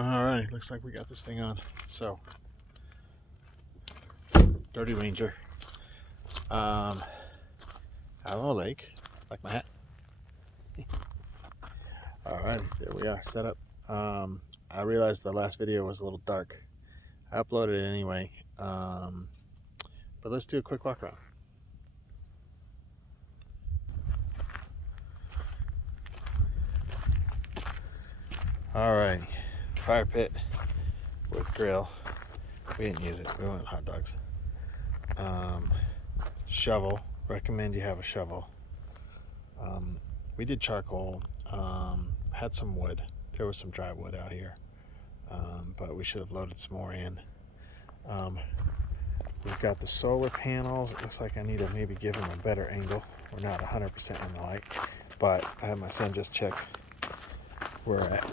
All right, looks like we got this thing on. So, Dirty Ranger, Alamo Lake, like my hat. All right, there we are, set up. I realized the last video was a little dark. I uploaded it anyway, but let's do a quick walk around. All right, fire pit with grill. We didn't use it. We went hot dogs. Shovel. Recommend you have a shovel. We did charcoal. Had some wood. There was some dry wood out here, but we should have loaded some more in. We've got the solar panels. It looks like I need to maybe give them a better angle. We're not 100% in the light, but I had my son just check where we're at.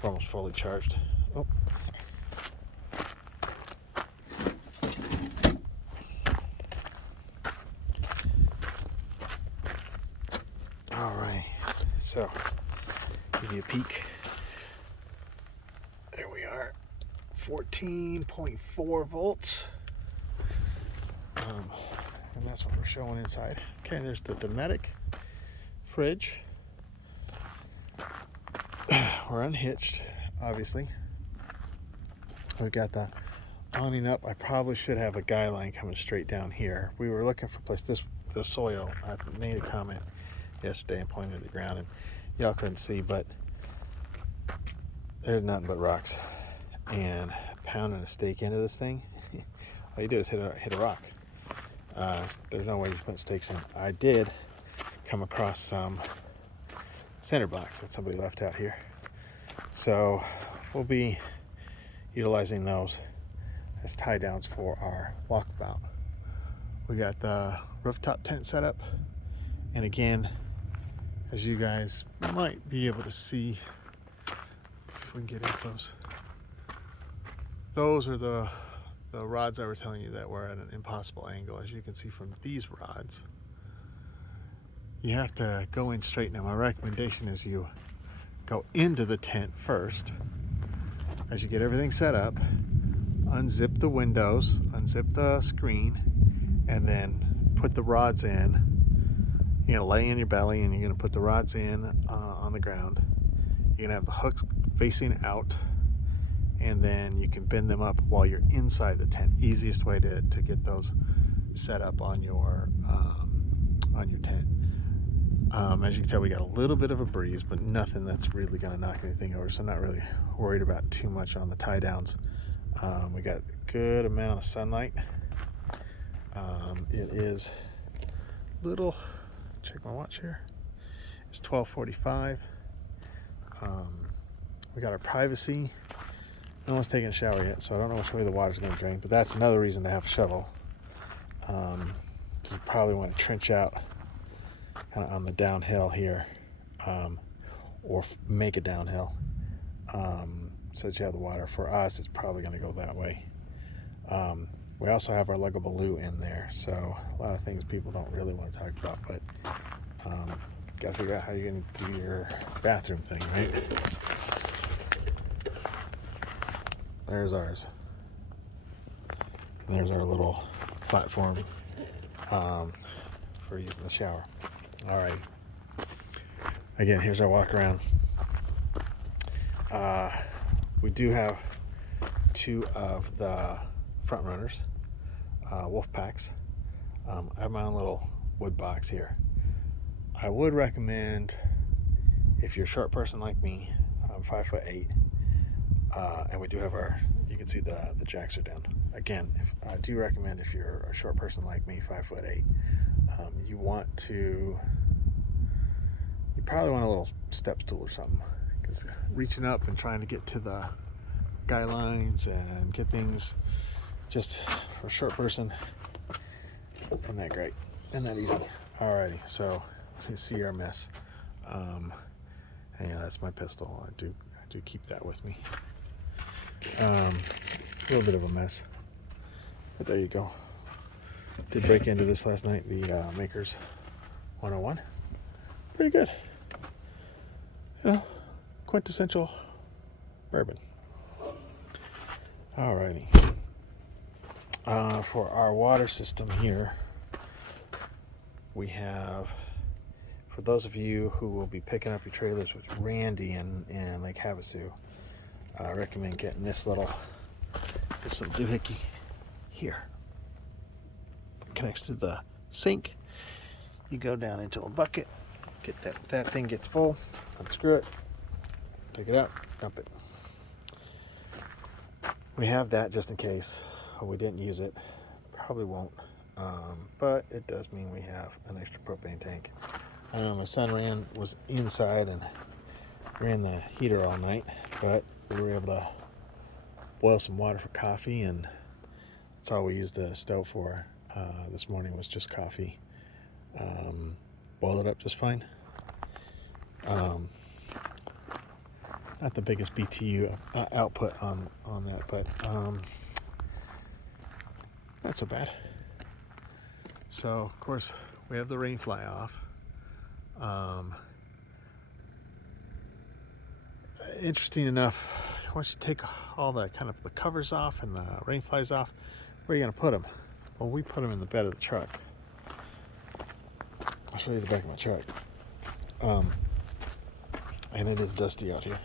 We're almost fully charged. Oh. All right, so give you a peek. There we are, 14.4 volts. And that's what we're showing inside. Okay, there's the Dometic fridge. We're unhitched, obviously. We've got the awning up. I probably should have a guy line coming straight down here. We were looking for a place. The soil, I made a comment yesterday and pointed at the ground, and y'all couldn't see, but there's nothing but rocks. And pounding a stake into this thing, all you do is hit a rock. There's no way you put stakes in. I did come across some cinder blocks that somebody left out here, so we'll be utilizing those as tie downs for our walkabout. We got the rooftop tent set up, and again, as you guys might be able to see, if we can get in close, those are the rods I was telling you that were at an impossible angle. As you can see from these rods, you have to go in straight. Now my recommendation is you go into the tent first. As you get everything set up, unzip the windows, unzip the screen, and then put the rods in. You're gonna lay in your belly and you're gonna put the rods in on the ground. You're gonna have the hooks facing out, and then you can bend them up while you're inside the tent. Easiest way to get those set up on your tent. As you can tell, we got a little bit of a breeze, but nothing that's really gonna knock anything over, so I'm not really worried about too much on the tie downs. We got a good amount of sunlight. It is little, check my watch here, it's 12:45. We got our privacy. No one's taking a shower yet, so I don't know which way the water's going to drain, but that's another reason to have a shovel. You probably want to trench out kind of on the downhill here, or make a downhill, so that you have the water. For us, it's probably going to go that way. We also have our luggable loo in there, so a lot of things people don't really want to talk about, but got to figure out how you're going to do your bathroom thing, right? There's ours. And there's our little platform for using the shower. All right. Again, here's our walk around. We do have two of the front runners, wolf packs. I have my own little wood box here. I would recommend, if you're a short person like me, I'm 5'8", and we do have you can see the jacks are down. Again, I do recommend, if you're a short person like me, 5'8", you probably want a little step stool or something, because reaching up and trying to get to the guy lines and get things, just for a short person, isn't that great, isn't that easy. Alrighty, so you see our mess. And yeah, that's my pistol. I do keep that with me. A little bit of a mess, but there you go. Did break into this last night, the Makers 101. Pretty good. you know, quintessential bourbon. Alrighty. For our water system here, we have, for those of you who will be picking up your trailers with Randy in Lake Havasu, I recommend getting this little doohickey here. It connects to the sink. You go down into a bucket, get that thing gets full, unscrew it, pick it up, dump it. We have that just in case. We didn't use it, probably won't, but it does mean we have an extra propane tank. I know my son was inside and ran the heater all night, but we were able to boil some water for coffee, and that's all we used the stove for. This morning was just coffee. Boiled it up just fine. Not the biggest BTU output on that, but not so bad. So of course we have the rain fly off. Interesting enough, once you take all the kind of the covers off and the rain flies off, where are you going to put them? Well, we put them in the bed of the truck. I'll show you the back of my truck. And it is dusty out here.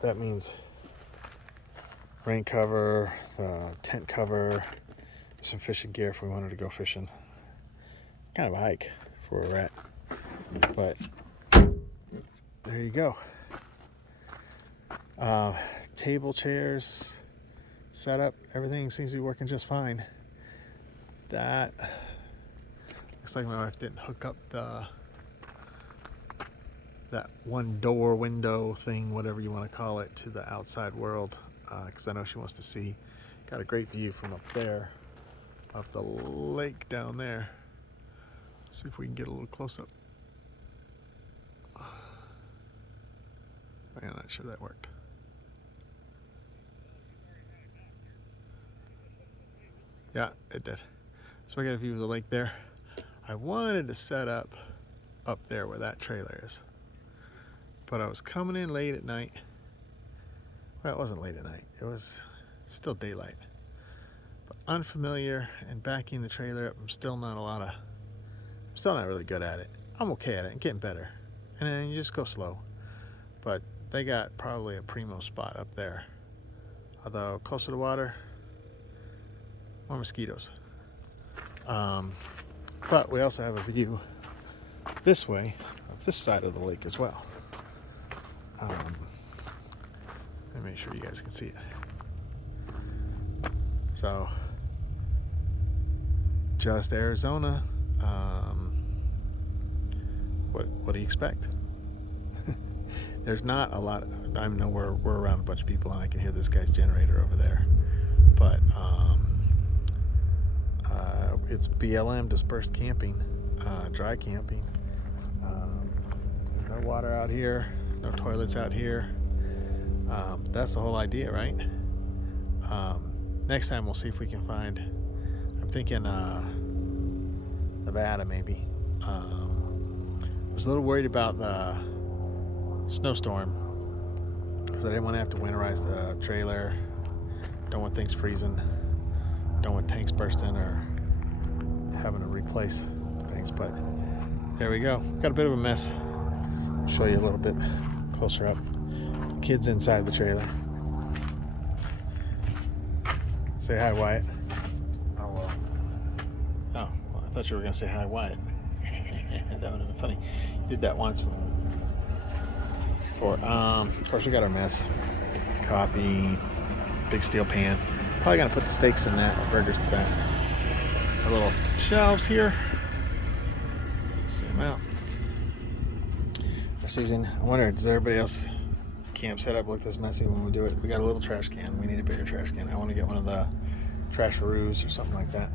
That means rain cover, the tent cover, some fishing gear if we wanted to go fishing. Kind of a hike for where we're at, but there you go. Table, chairs, setup, everything seems to be working just fine. That looks like my wife didn't hook up that one door window thing, whatever you want to call it, to the outside world, because I know she wants to see. Got a great view from up there of the lake down there. Let's see if we can get a little close up. I'm not sure that worked. Yeah, it did. So I got a view of the lake there. I wanted to set up there where that trailer is, but I was coming in late at night. Well, it wasn't late at night. It was still daylight, but unfamiliar and backing the trailer up. I'm still not really good at it. I'm okay at it and getting better. And then you just go slow. But they got probably a primo spot up there. Although closer to the water, more mosquitoes. But we also have a view this way of this side of the lake as well. Let me make sure you guys can see it. So, just Arizona. What do you expect? There's not a lot. I know we're around a bunch of people, and I can hear this guy's generator over there. But it's BLM dispersed camping, dry camping. No water out here, no toilets out here. That's the whole idea, right? Next time we'll see if we can find. I'm thinking Nevada maybe. I was a little worried about the snowstorm because I didn't want to have to winterize the trailer. Don't want things freezing. Don't want tanks bursting or having to replace things. But there we go. Got a bit of a mess. I'll show you a little bit closer up. Kids inside the trailer. Say hi, Wyatt. Oh, well. Oh, well, I thought you were going to say hi, Wyatt. That would have been funny. Did that once before. Of course, we got our mess. Coffee, big steel pan. Probably going to put the steaks in that, or burgers to that. Our little shelves here. Zoom out. Our season. I wonder, does everybody else camp setup look this messy when we do it? We got a little trash can. We need a bigger trash can. I want to get one of the Trasharoos or something like that.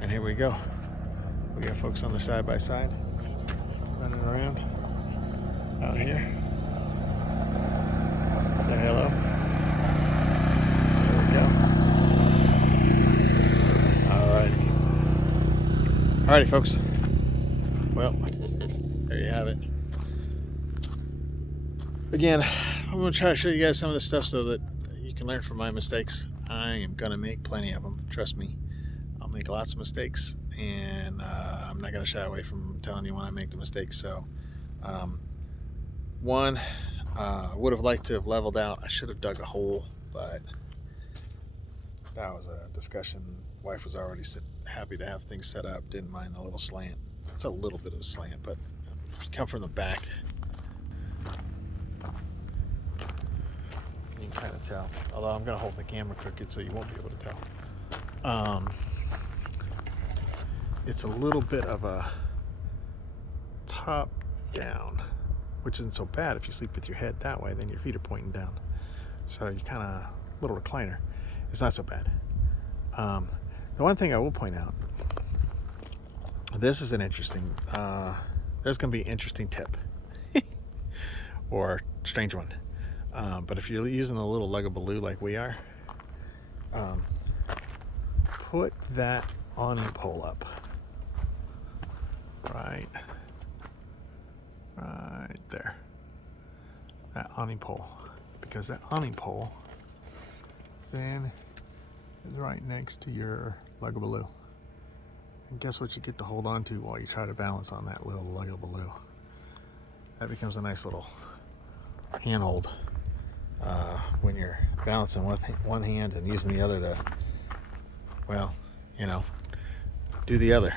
And here we go. We got folks on the side by side running around out here. Say hello. There we go. Alrighty. Alrighty, folks. Well, there you have it. Again, I'm going to try to show you guys some of this stuff so that you can learn from my mistakes. I am going to make plenty of them. Trust me. I'll make lots of mistakes, and I'm not going to shy away from telling you when I make the mistakes. So, one, would have liked to have leveled out. I should have dug a hole, but that was a discussion. Wife was already happy to have things set up. Didn't mind the little slant. It's a little bit of a slant, but if you come from the back, you can kind of tell. Although I'm going to hold the camera crooked so you won't be able to tell. It's a little bit of a top down, which isn't so bad if you sleep with your head that way, then your feet are pointing down. So you're kind of little recliner. It's not so bad. The one thing I will point out, this is an interesting, there's going to be an interesting tip or strange one. But if you're using a little Lugabuloo like we are, put that awning pole up. Right there. That awning pole. Because that awning pole then is right next to your Lugabuloo. And guess what you get to hold on to while you try to balance on that little Lugabuloo? That becomes a nice little handhold when you're balancing with one hand and using the other to, well, you know, do the other.